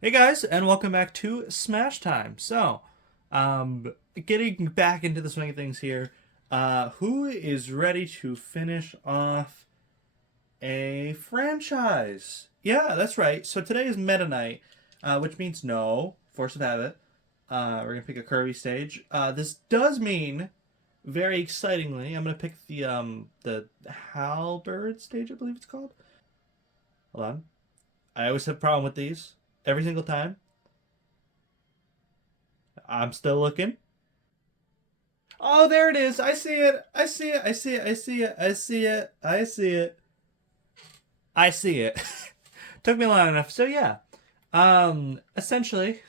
Hey guys, and welcome back to Smash Time. Getting back into the swing of things here. Who is ready to finish off a franchise? Yeah, that's right. So today is Meta Knight, which means no Force of Habit. We're gonna pick a Kirby stage. This does mean, very excitingly, I'm gonna pick the Halberd stage, I believe it's called. Hold on. I always have a problem with these every single time. I'm still looking. Oh, there it is. I see it. I see it. I see it. I see it. I see it. I see it. I see it. Took me long enough. So yeah. Essentially,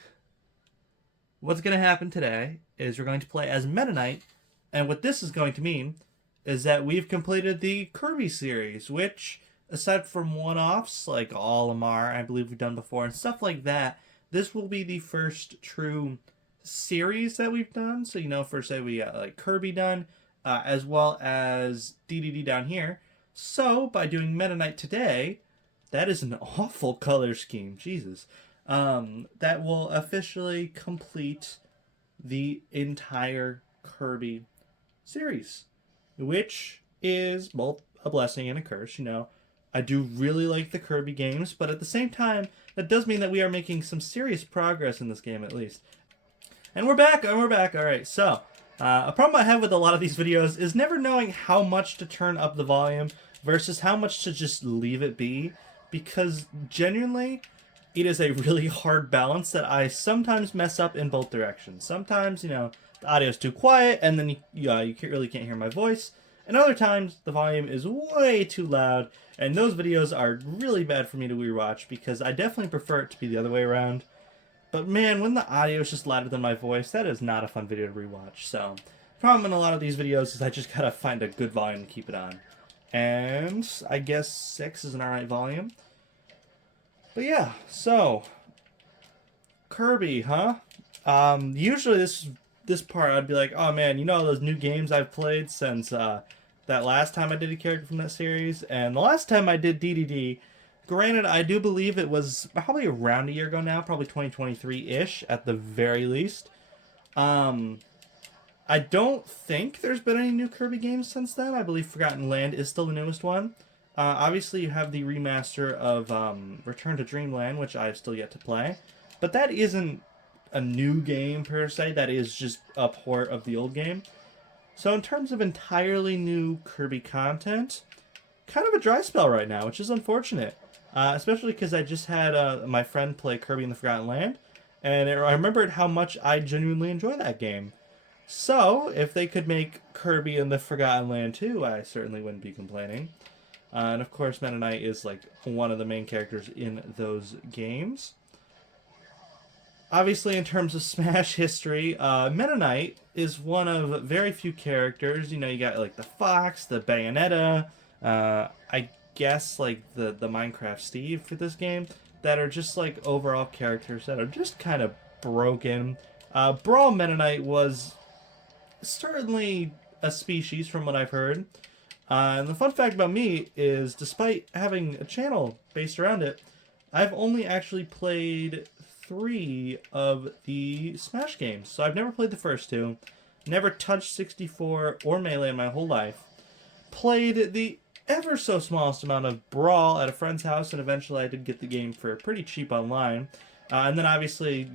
what's gonna happen today is we're going to play as Meta Knight, and what this is going to mean is that we've completed the Kirby series, which, aside from one-offs like Olimar, I believe we've done before, and stuff like that, this will be the first true series that we've done. So first say we got like Kirby done, as well as DDD down here. So by doing Meta Knight today, that is an awful color scheme. Jesus. That will officially complete the entire Kirby series, which is both a blessing and a curse. I do really like the Kirby games, but at the same time, that does mean that we are making some serious progress in this game at least. And we're back, and we're back. All right, so a problem I have with a lot of these videos is never knowing how much to turn up the volume versus how much to just leave it be, because genuinely, it is a really hard balance that I sometimes mess up in both directions. Sometimes, the audio is too quiet, and then you really can't hear my voice. And other times, the volume is way too loud, and those videos are really bad for me to rewatch because I definitely prefer it to be the other way around. But man, when the audio is just louder than my voice, that is not a fun video to rewatch. So, the problem in a lot of these videos is I just gotta find a good volume to keep it on. And I guess 6 is an alright volume. But yeah, so Kirby, huh? Usually this part I'd be like, oh man, those new games I've played since that last time I did a character from that series, and the last time I did DDD. Granted, I do believe it was probably around a year ago now, probably 2023-ish at the very least. Um, I don't think there's been any new Kirby games since then. I believe Forgotten Land is still the newest one. Obviously, you have the remaster of Return to Dreamland, which I've still yet to play. But that isn't a new game per se, that is just a port of the old game. So, in terms of entirely new Kirby content, kind of a dry spell right now, which is unfortunate. Especially because I just had my friend play Kirby in the Forgotten Land, and I remembered how much I genuinely enjoy that game. So, if they could make Kirby in the Forgotten Land too, I certainly wouldn't be complaining. And of course, Meta Knight is like one of the main characters in those games. Obviously, in terms of Smash history, Meta Knight is one of very few characters. You got like the Fox, the Bayonetta, I guess like the Minecraft Steve for this game, that are just like overall characters that are just kind of broken. Brawl Meta Knight was certainly a species from what I've heard. And the fun fact about me is, despite having a channel based around it, I've only actually played 3 of the Smash games. So I've never played the first 2, never touched 64 or Melee in my whole life. Played the ever so smallest amount of Brawl at a friend's house, and eventually I did get the game for pretty cheap online. And then obviously,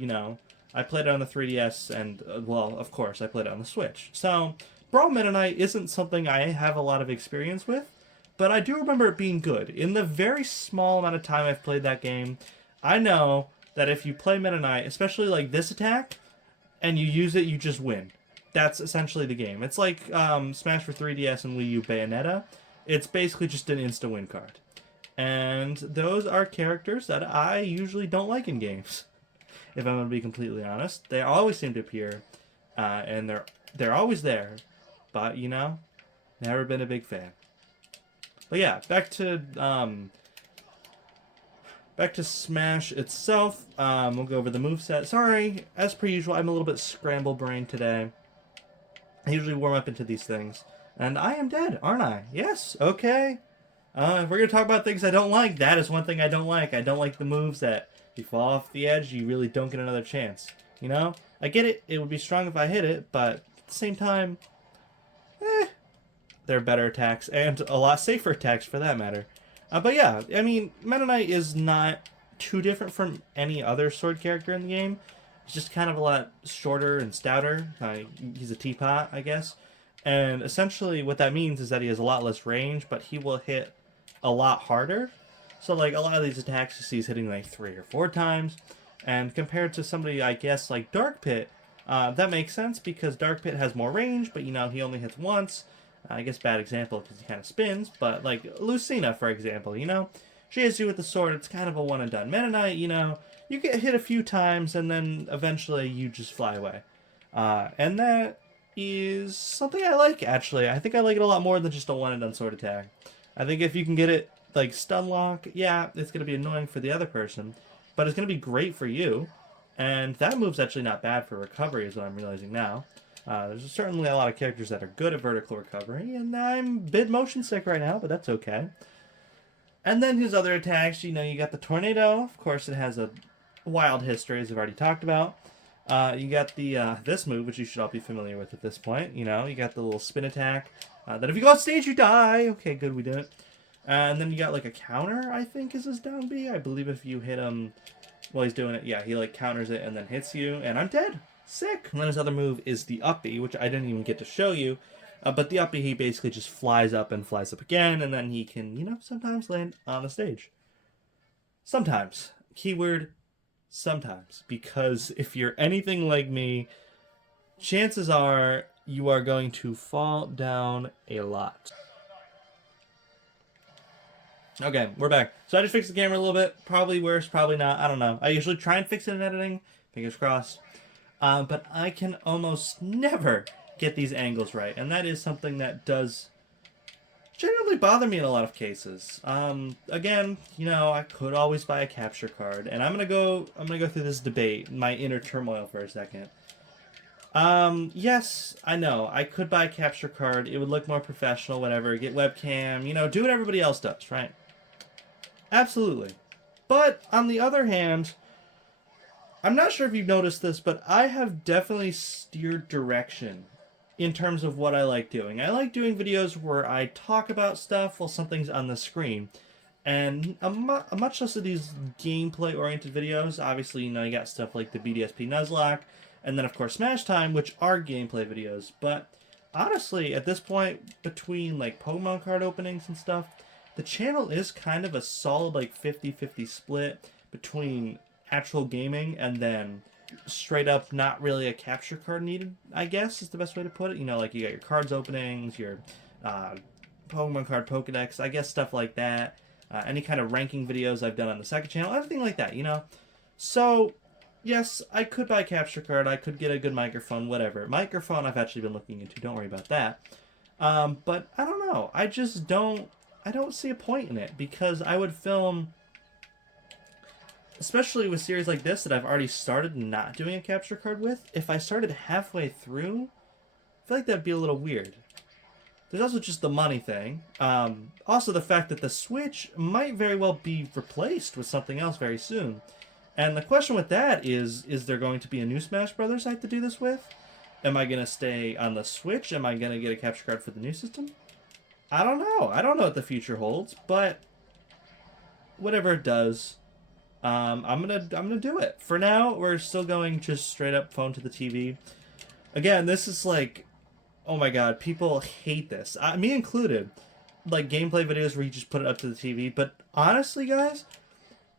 I played it on the 3DS, and, well, of course, I played it on the Switch. So, Brawl Meta Knight isn't something I have a lot of experience with, but I do remember it being good. In the very small amount of time I've played that game, I know that if you play Meta Knight, especially like this attack, and you use it, you just win. That's essentially the game. It's like Smash for 3DS and Wii U Bayonetta. It's basically just an insta-win card. And those are characters that I usually don't like in games, if I'm going to be completely honest. They always seem to appear, and they're always there, but, never been a big fan. But yeah, back to Smash itself. We'll go over the moveset. Sorry, as per usual, I'm a little bit scramble-brained today. I usually warm up into these things. And I am dead, aren't I? Yes, okay. If we're going to talk about things I don't like, that is one thing I don't like. I don't like the moveset. You fall off the edge, you really don't get another chance. You know? I get it, it would be strong if I hit it, but at the same time, there are better attacks, and a lot safer attacks for that matter. But yeah, I mean, Meta Knight is not too different from any other sword character in the game. He's just kind of a lot shorter and stouter. He's a teapot, I guess. And essentially what that means is that he has a lot less range, but he will hit a lot harder. So like a lot of these attacks you see he's hitting like 3 or 4 times. And compared to somebody, I guess, like Dark Pit, that makes sense because Dark Pit has more range, but you know, he only hits once. I guess bad example because he kind of spins, but like Lucina, for example, you know? She hits you with the sword, it's kind of a one and done. Meta Knight, you know, you get hit a few times and then eventually you just fly away. And that is something I like, actually. I think I like it a lot more than just a one and done sword attack. I think if you can get it, like, stun lock, yeah, it's going to be annoying for the other person, but it's going to be great for you. And that move's actually not bad for recovery, is what I'm realizing now. There's certainly a lot of characters that are good at vertical recovery, and I'm a bit motion sick right now, but that's okay. And then his other attacks, you know, you got the Tornado. Of course, it has a wild history, as I've already talked about. You got the this move, which you should all be familiar with at this point. You know, you got the little spin attack. That if you go off stage, you die. Okay, good, we did it. And then you got like a counter, I think is his down B. I believe if you hit him while he's doing it, yeah, he like counters it and then hits you, and I'm dead. Sick. And then his other move is the up B, which I didn't even get to show you. But the up B, he basically just flies up and flies up again, and then he can, you know, sometimes land on the stage. Sometimes. Keyword, sometimes. Because if you're anything like me, chances are you are going to fall down a lot. Okay, we're back. So I just fixed the camera a little bit. Probably worse, probably not. I don't know. I usually try and fix it in editing. Fingers crossed. But I can almost never get these angles right. And that is something that does generally bother me in a lot of cases. Again, you know, I could always buy a capture card. And I'm gonna go through this debate, my inner turmoil for a second. Yes, I know. I could buy a capture card. It would look more professional, whatever. Get webcam, you know, do what everybody else does, right? Absolutely. But on the other hand, I'm not sure if you've noticed this, but I have definitely steered direction in terms of what I like doing. I like doing videos where I talk about stuff while something's on the screen. And much less of these gameplay-oriented videos. Obviously, you know, you got stuff like the BDSP Nuzlocke, and then, of course, Smash Time, which are gameplay videos. But honestly, at this point, between, like, Pokemon card openings and stuff, the channel is kind of a solid, like, 50-50 split between actual gaming and then straight up not really a capture card needed, I guess is the best way to put it. You know, like you got your cards openings, your Pokemon card Pokedex, I guess stuff like that. Any kind of ranking videos I've done on the second channel, everything like that, you know? So, yes, I could buy a capture card, I could get a good microphone, whatever. Microphone I've actually been looking into, don't worry about that. But I don't know, I don't see a point in it, because I would film, especially with series like this that I've already started not doing a capture card with, if I started halfway through, I feel like that'd be a little weird. There's also just the money thing. Also the fact that the Switch might very well be replaced with something else very soon. And the question with that is there going to be a new Smash Brothers I have to do this with? Am I going to stay on the Switch? Am I going to get a capture card for the new system? I don't know. I don't know what the future holds, but whatever it does, I'm gonna do it. For now, we're still going just straight up phone to the TV. Again, this is like, oh my god, people hate this, me included. Like gameplay videos where you just put it up to the TV. But honestly, guys,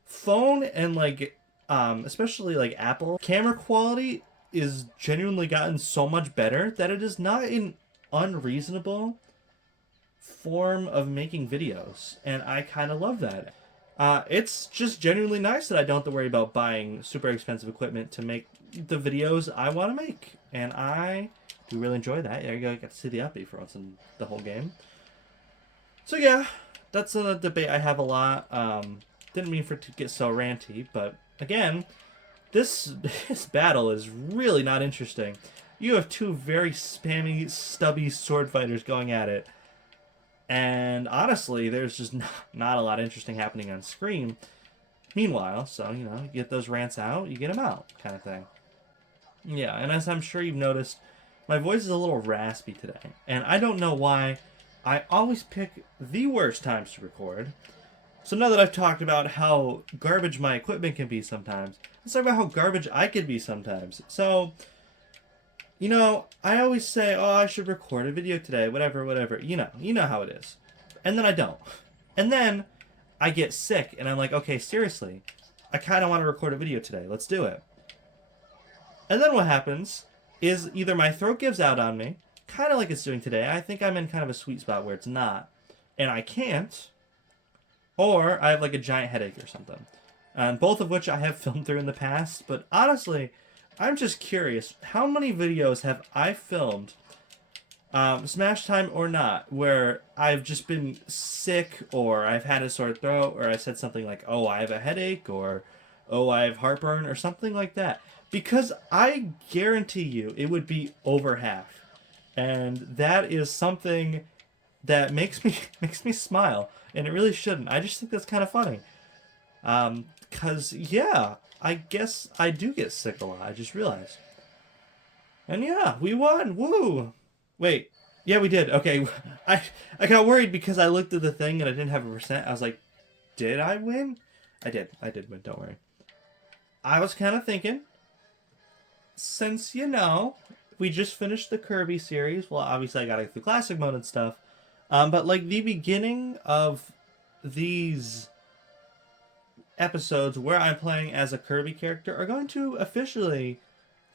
phone and like, especially like Apple camera quality is genuinely gotten so much better that it is not an unreasonable form of making videos, and I kind of love that. It's just genuinely nice that I don't have to worry about buying super expensive equipment to make the videos I want to make. And I do really enjoy that. There you go, you got to see the upbeat for once in the whole game. So yeah, that's a debate I have a lot. Didn't mean for it to get so ranty, but again, this battle is really not interesting. You have two very spammy, stubby sword fighters going at it. And honestly, there's just not a lot interesting happening on screen. meanwhile. So, you know, you get those rants out, you get them out, kind of thing. Yeah, and as I'm sure you've noticed, my voice is a little raspy today. And I don't know why. I always pick the worst times to record. So now that I've talked about how garbage my equipment can be sometimes, let's talk about how garbage I can be sometimes. So, you know, I always say, oh, I should record a video today, whatever, whatever. You know how it is. And then I don't. And then I get sick and I'm like, okay, seriously, I kind of want to record a video today. Let's do it. And then what happens is either my throat gives out on me, kind of like it's doing today. I think I'm in kind of a sweet spot where it's not. And I can't. Or I have like a giant headache or something. And both of which I have filmed through in the past. But honestly, I'm just curious. How many videos have I filmed, Smash Time or not, where I've just been sick or I've had a sore throat or I said something like, oh, I have a headache or, oh, I have heartburn or something like that. Because I guarantee you it would be over half. And that is something that makes me smile. And it really shouldn't. I just think that's kind of funny. Because, yeah, I guess I do get sick a lot. I just realized. And yeah, we won. Woo! Wait. Yeah, we did. Okay. I got worried because I looked at the thing and I didn't have a percent. I was like, did I win? I did. I did win. Don't worry. I was kind of thinking, since, you know, we just finished the Kirby series. Well, obviously I got to get the classic mode and stuff. But like the beginning of these episodes where I'm playing as a Kirby character are going to officially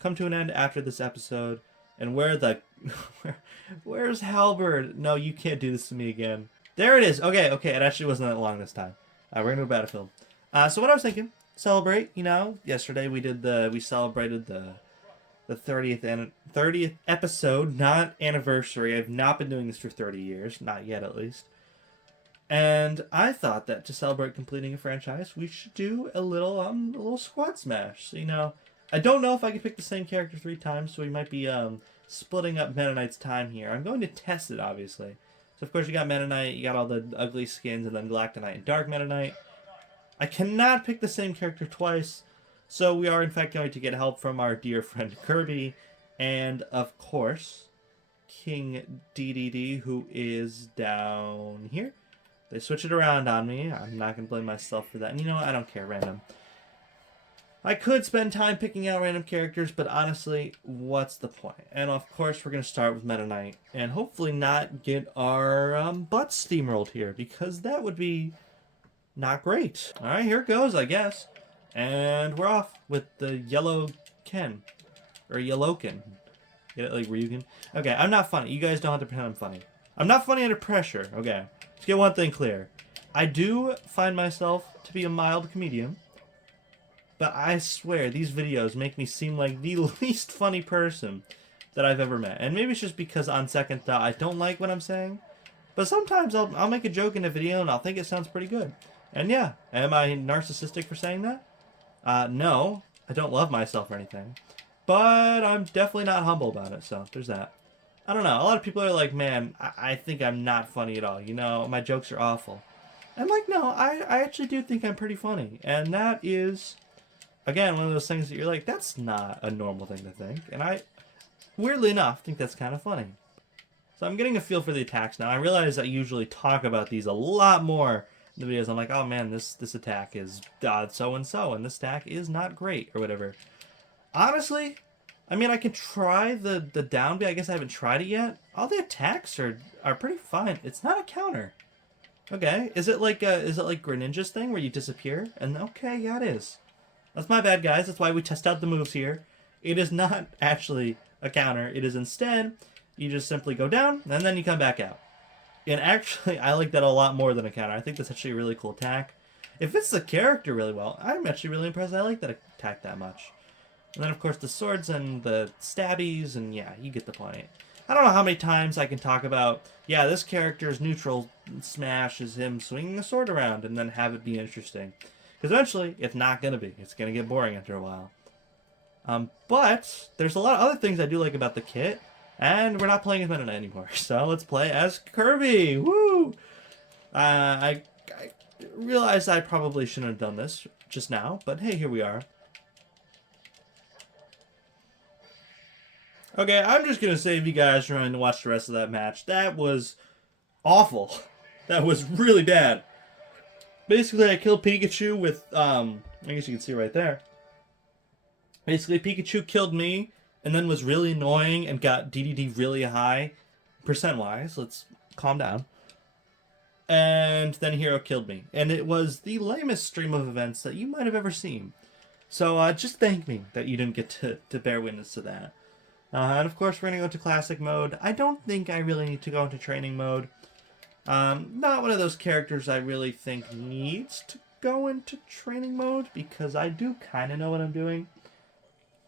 come to an end after this episode. And where's Halberd? No, you can't do this to me again. There it is. Okay, it actually wasn't that long this time. We're gonna go Battlefield. So what I was thinking, celebrate. You know, yesterday we celebrated the 30th episode, not anniversary. I've not been doing this for 30 years, not yet at least. And I thought that to celebrate completing a franchise, we should do a little squad smash. So, you know, I don't know if I can pick the same character 3 times, so we might be splitting up Meta Knight's time here. I'm going to test it, obviously. So of course you got Meta Knight, you got all the ugly skins, and then Galactonite and Dark Meta Knight. I cannot pick the same character twice. So we are in fact going to get help from our dear friend Kirby, and of course, King DDD, who is down here. They switch it around on me. I'm not going to blame myself for that. And you know what? I don't care, random. I could spend time picking out random characters, but honestly, what's the point? And of course, we're going to start with Meta Knight, and hopefully not get our butts steamrolled here, because that would be not great. Alright, here it goes, I guess. And we're off with the Yellow Ken. Or Yellowken. Get it like Ryugen? Okay, I'm not funny. You guys don't have to pretend I'm funny. I'm not funny under pressure. Okay. Let's get one thing clear. I do find myself to be a mild comedian. But I swear, these videos make me seem like the least funny person that I've ever met. And maybe it's just because on second thought, I don't like what I'm saying. But sometimes I'll make a joke in a video and I'll think it sounds pretty good. And yeah, am I narcissistic for saying that? No, I don't love myself or anything. But I'm definitely not humble about it, so there's that. I don't know, a lot of people are like, man, I think I'm not funny at all. You know, my jokes are awful. I'm like, no, I actually do think I'm pretty funny. And that is, again, one of those things that you're like, that's not a normal thing to think. And I, weirdly enough, think that's kind of funny. So I'm getting a feel for the attacks now. I realize I usually talk about these a lot more in the videos. I'm like, oh man, this attack is so-and-so, and this attack is not great, or whatever. Honestly, I mean, I could try the down B. I guess I haven't tried it yet. All the attacks are pretty fine. It's not a counter. Okay, is it like Greninja's thing where you disappear? And okay, yeah, it is. That's my bad, guys. That's why we test out the moves here. It is not actually a counter. It is instead, you just simply go down, and then you come back out. And actually, I like that a lot more than a counter. I think that's actually a really cool attack. It fits the character really well. I'm actually really impressed I like that attack that much. And then, of course, the swords and the stabbies, and yeah, you get the point. I don't know how many times I can talk about, yeah, this character's neutral smash is him swinging the sword around, and then have it be interesting. Because eventually, it's not going to be. It's going to get boring after a while. But there's a lot of other things I do like about the kit, and we're not playing as Meta Knight anymore. So let's play as Kirby! Woo! I realized I probably shouldn't have done this. just now, but hey, here we are. Okay, I'm just gonna save you guys from having to watch the rest of that match. That was awful. That was really bad. Basically, I killed Pikachu with, I guess you can see right there. Basically, Pikachu killed me, and then was really annoying and got DDD really high, percent-wise. Let's calm down. And then Hero killed me. And it was the lamest stream of events that you might have ever seen. So just thank me that you didn't get to bear witness to that. And of course, we're going to go to Classic Mode. I don't think I really need to go into Training Mode. Not one of those characters I really think needs to go into Training Mode, because I do kind of know what I'm doing.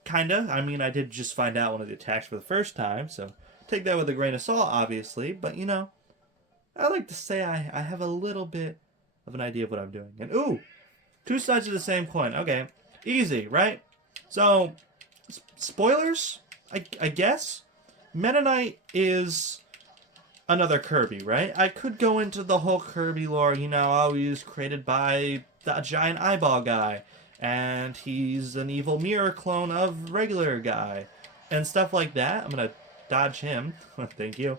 Kinda. I mean, I did just find out one of the attacks for the first time, so take that with a grain of salt, obviously. But, you know, I like to say I have a little bit of an idea of what I'm doing. And, ooh! Two sides of the same coin. Okay. Easy, right? So, spoilers? I guess? Meta Knight is another Kirby, right? I could go into the whole Kirby lore, you know, oh, he was created by the giant eyeball guy, and he's an evil mirror clone of regular guy, and stuff like that. I'm gonna dodge him. Thank you.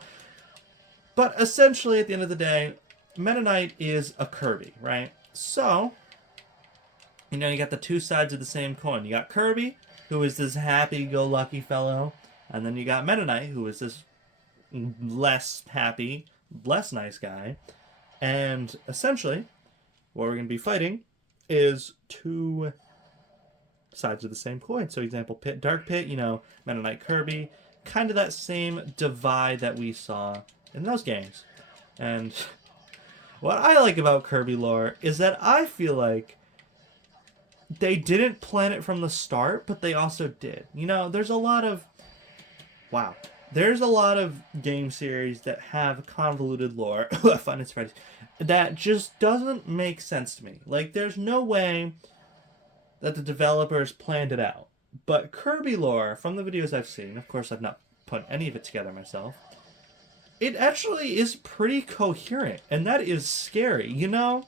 But essentially, at the end of the day, Meta Knight is a Kirby, right? So, you know, you got the two sides of the same coin. You got Kirby, who is this happy-go-lucky fellow, and then you got Meta Knight, who is this less happy, less nice guy. And essentially, what we're going to be fighting is two sides of the same coin. So example, Pit, Dark Pit, you know, Meta Knight, Kirby, kind of that same divide that we saw in those games. And what I like about Kirby lore is that I feel like they didn't plan it from the start, but they also did. You know, there's a lot of... Wow. There's a lot of game series that have convoluted lore, Fun and Freddy's, that just doesn't make sense to me. Like, there's no way that the developers planned it out. But Kirby lore, from the videos I've seen, of course I've not put any of it together myself, it actually is pretty coherent, and that is scary, you know?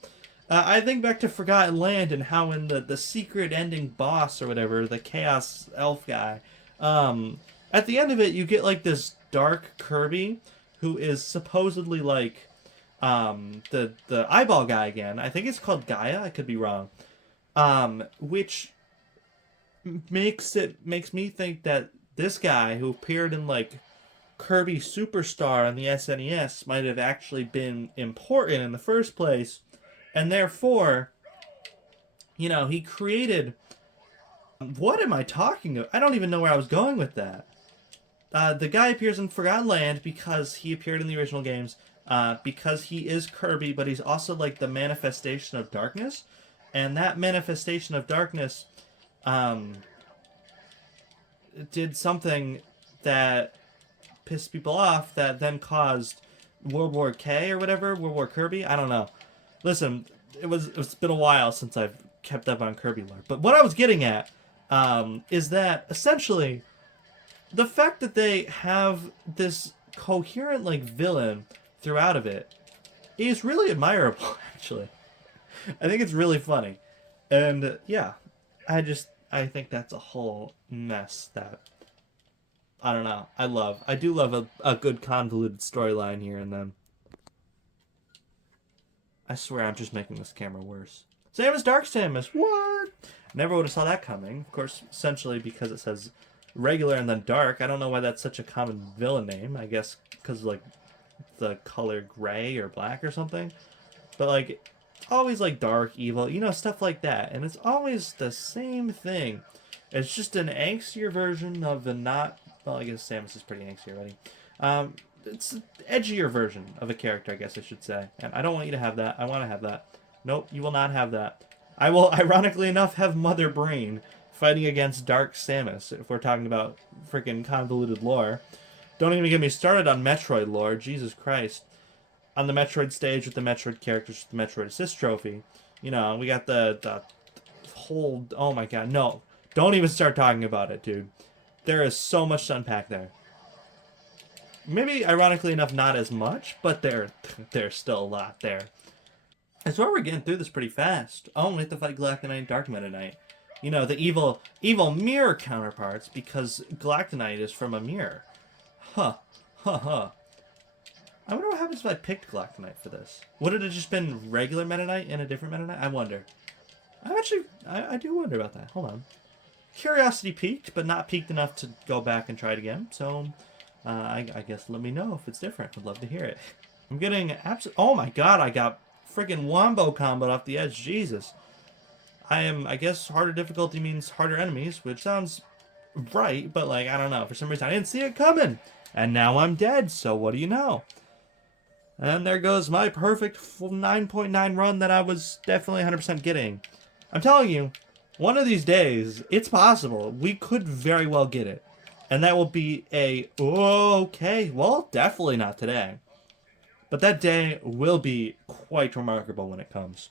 I think back to Forgotten Land and how in the secret ending boss or whatever, the Chaos Elf guy, at the end of it, you get like this dark Kirby who is supposedly like the eyeball guy again. I think it's called Gaia. I could be wrong. Which makes me think that this guy who appeared in like Kirby Superstar on the SNES might have actually been important in the first place, and therefore, you know, he created... What am I talking about? I don't even know where I was going with that. The guy appears in Forgotten Land because he appeared in the original games, because he is Kirby, but he's also like the manifestation of darkness. And that manifestation of darkness did something that pissed people off that then caused World War K or whatever, World War Kirby, I don't know. Listen, it's been a while since I've kept up on Kirby lore. But what I was getting at is that essentially the fact that they have this coherent like villain throughout of it is really admirable, actually. I think it's really funny. And yeah, I think that's a whole mess that I don't know. I do love a good convoluted storyline here and then. I swear I'm just making this camera worse. Samus Dark Samus, what? Never would have saw that coming. Of course, essentially because it says regular and then dark. I don't know why that's such a common villain name. I guess because like the color gray or black or something. But like always like dark, evil, you know, stuff like that. And it's always the same thing. It's just an angstier version of the not... Well, I guess Samus is pretty angsty already. It's an edgier version of a character, I guess I should say. And I don't want you to have that. I want to have that. Nope, you will not have that. I will, ironically enough, have Mother Brain fighting against Dark Samus, if we're talking about freaking convoluted lore. Don't even get me started on Metroid lore, Jesus Christ. On the Metroid stage with the Metroid characters with the Metroid Assist Trophy, you know, we got the whole... Oh my god, no. Don't even start talking about it, dude. There is so much to unpack there. Maybe, ironically enough, not as much, but there's still a lot there. I swear we're getting through this pretty fast. Oh, we have to fight Galactonite, Dark Meta Knight. You know, the evil mirror counterparts, because Galactonite is from a mirror. Huh. Huh, huh. I wonder what happens if I picked Galactonite for this. Would it have just been regular Meta Knight and a different Meta Knight? I wonder. I do wonder about that. Hold on. Curiosity peaked, but not peaked enough to go back and try it again. So, I guess let me know if it's different. I'd love to hear it. I'm getting oh my god, I got freaking wombo comboed off the edge. Jesus. I guess harder difficulty means harder enemies, which sounds right, but like, I don't know. For some reason, I didn't see it coming. And now I'm dead, so what do you know? And there goes my perfect 9.9 run that I was definitely 100% getting. I'm telling you, one of these days, it's possible. We could very well get it. And that will be a, okay, well, definitely not today. But that day will be quite remarkable when it comes.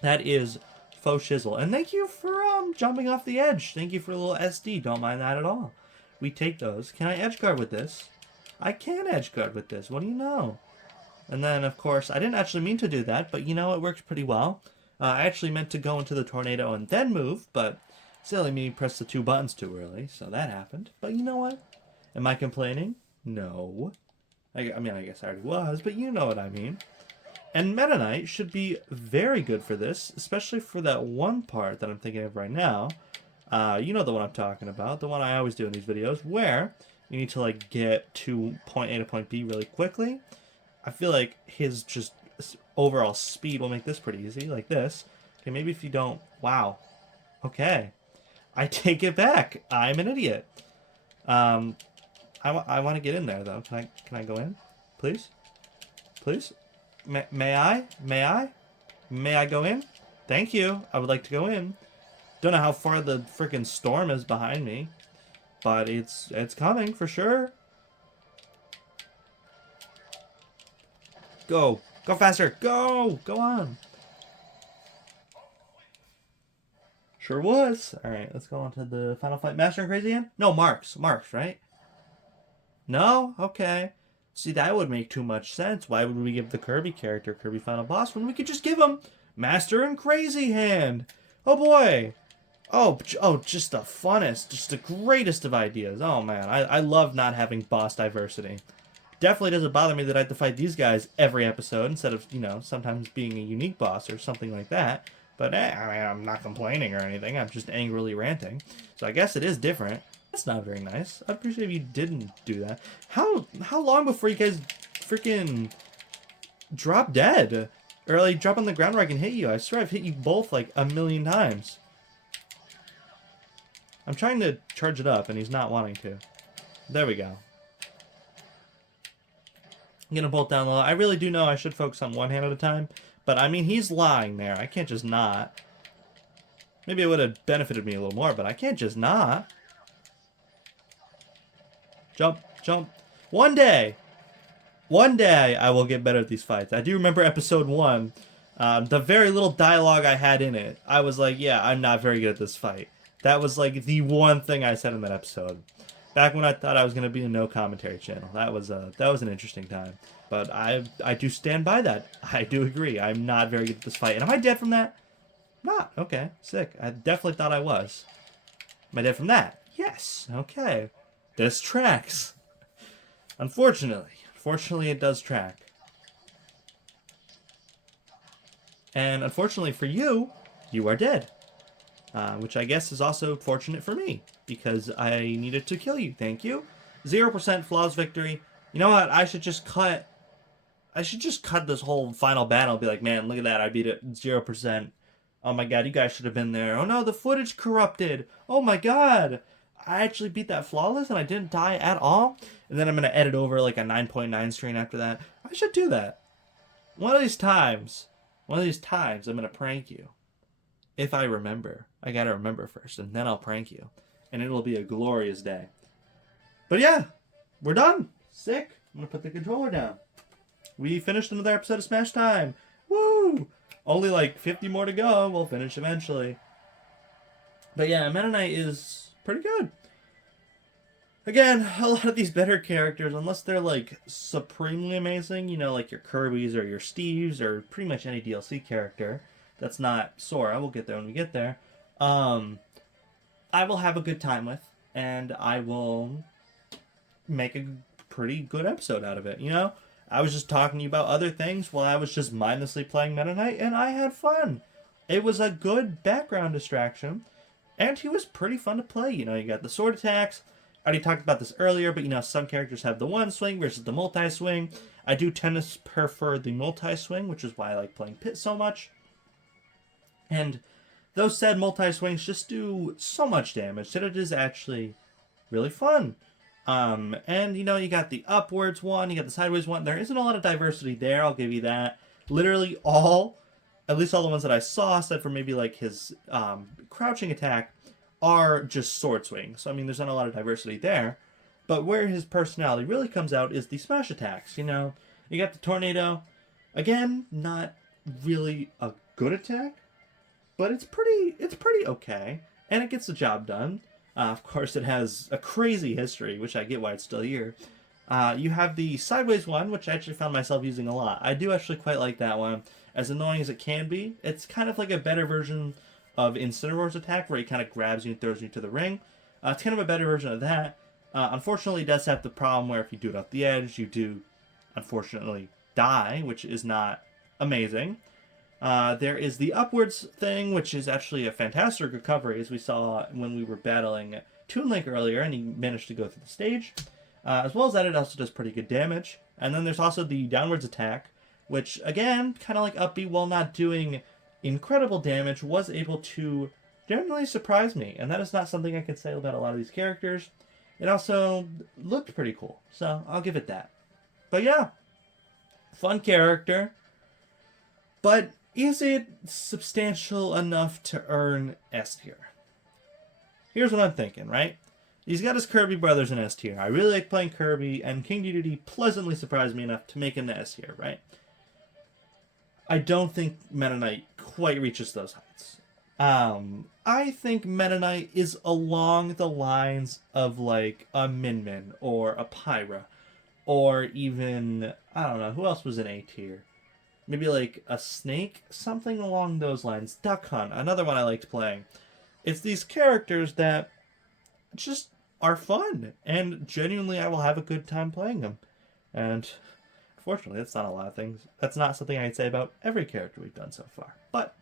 That is faux shizzle. And thank you for jumping off the edge. Thank you for a little SD. Don't mind that at all. We take those. Can I edge guard with this? I can edge guard with this. What do you know? And then, of course, I didn't actually mean to do that, but you know, it worked pretty well. I actually meant to go into the tornado and then move, but silly me pressed the 2 buttons too early, so that happened. But you know what? Am I complaining? No. I mean, I guess I already was, but you know what I mean. And Meta Knight should be very good for this, especially for that one part that I'm thinking of right now. You know the one I'm talking about, the one I always do in these videos, where you need to like get to point A to point B really quickly. I feel like his just overall speed will make this pretty easy, like this. Okay, maybe if you don't... Wow. Okay. I take it back. I'm an idiot. I want to get in there, though. Can I go in? Please? Please? May I? May I? May I go in? Thank you. I would like to go in. Don't know how far the freaking storm is behind me, but it's coming for sure. Go. Go faster. Go. Go on. Sure was. Alright, let's go on to the final fight. Master and Crazy again? No, Marks. Marks, right? No? Okay. See, that would make too much sense. Why would we give the Kirby character Kirby Final Boss when we could just give him Master and Crazy Hand? Oh boy. Oh, just the funnest, just the greatest of ideas. Oh man, I love not having boss diversity. Definitely doesn't bother me that I have to fight these guys every episode instead of, you know, sometimes being a unique boss or something like that. But I mean, I'm not complaining or anything. I'm just angrily ranting. So I guess it is different. That's not very nice. I'd appreciate if you didn't do that. How long before you guys freaking drop dead? Or like drop on the ground where I can hit you? I swear I've hit you both like a million times. I'm trying to charge it up and he's not wanting to. There we go. I'm gonna bolt down low. I really do know I should focus on one hand at a time. But I mean, he's lying there. I can't just not. Maybe it would have benefited me a little more, but I can't just not. Jump, jump. One day I will get better at these fights. I do remember episode 1. The very little dialogue I had in it. I was like, yeah, I'm not very good at this fight. That was like the one thing I said in that episode. Back when I thought I was going to be a no commentary channel. That was an interesting time. But I do stand by that. I do agree. I'm not very good at this fight. And am I dead from that? Not. Okay. Sick. I definitely thought I was. Am I dead from that? Yes. Okay. This tracks. Unfortunately, it does track. And unfortunately for you, you are dead. Which I guess is also fortunate for me, because I needed to kill you. Thank you. 0% flawless victory. You know what? I should just cut this whole final battle and be like, man, look at that. I beat it 0%. Oh my god, you guys should have been there. Oh no, the footage corrupted. Oh my god. I actually beat that flawless and I didn't die at all. And then I'm going to edit over like a 9.9 screen after that. I should do that. One of these times, I'm going to prank you. If I remember. I got to remember first, and then I'll prank you. And it'll be a glorious day. But yeah, we're done. Sick. I'm going to put the controller down. We finished another episode of Smash Time. Woo! Only like 50 more to go. We'll finish eventually. But yeah, Meta Knight is pretty good. Again, a lot of these better characters, unless they're like supremely amazing, you know, like your Kirby's or your Steve's or pretty much any DLC character that's not Sora, we'll get there when we get there, I will have a good time with, and I will make a pretty good episode out of it, you know? I was just talking to you about other things while I was just mindlessly playing Meta Knight, and I had fun. It was a good background distraction, and he was pretty fun to play. You know, you got the sword attacks. I already talked about this earlier, but you know, some characters have the one swing versus the multi swing. I do tend to prefer the multi swing, which is why I like playing Pit so much. And those said multi swings just do so much damage that it is actually really fun. And you know, you got the upwards one, you got the sideways one. There isn't a lot of diversity there, I'll give you that. Literally at least all the ones that I saw, except for maybe like his crouching attack, are just sword swings. So I mean, there's not a lot of diversity there. But where his personality really comes out is the smash attacks. You know, you got the tornado. Again, not really a good attack, but it's pretty okay, and it gets the job done. Of course, it has a crazy history, which I get why it's still here. You have the sideways one, which I actually found myself using a lot. I do actually quite like that one. As annoying as it can be, it's kind of like a better version of Incineroar's attack, where he kind of grabs you and throws you to the ring. It's kind of a better version of that. Unfortunately, it does have the problem where if you do it off the edge, you do, unfortunately, die, which is not amazing. There is the upwards thing, which is actually a fantastic recovery, as we saw when we were battling Toon Link earlier, and he managed to go through the stage. As well as that, it also does pretty good damage. And then there's also the downwards attack, which, again, kind of like Up B, while not doing incredible damage, was able to generally surprise me. And that is not something I can say about a lot of these characters. It also looked pretty cool, so I'll give it that. But yeah, fun character. But is it substantial enough to earn S tier? Here's what I'm thinking, right? He's got his Kirby brothers in S tier. I really like playing Kirby, and King Dedede pleasantly surprised me enough to make him the S tier, right? I don't think Meta Knight quite reaches those heights. I think Meta Knight is along the lines of like a Min Min or a Pyra, or even, I don't know, who else was in A tier? Maybe like a Snake, something along those lines. Duck Hunt, another one I liked playing. It's these characters that just are fun, and genuinely I will have a good time playing them. And unfortunately, that's not a lot of things. That's not something I'd say about every character we've done so far. But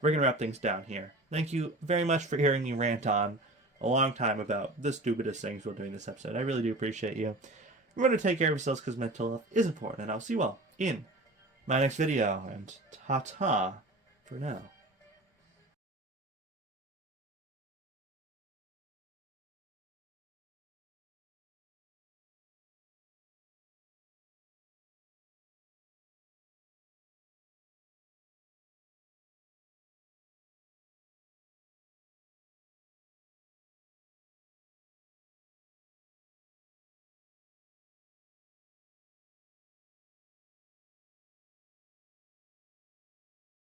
we're going to wrap things down here. Thank you very much for hearing me rant on a long time about the stupidest things while doing this episode. I really do appreciate you. Remember to take care of yourselves because mental health is important, and I'll see you all in my next video, and ta-ta for now.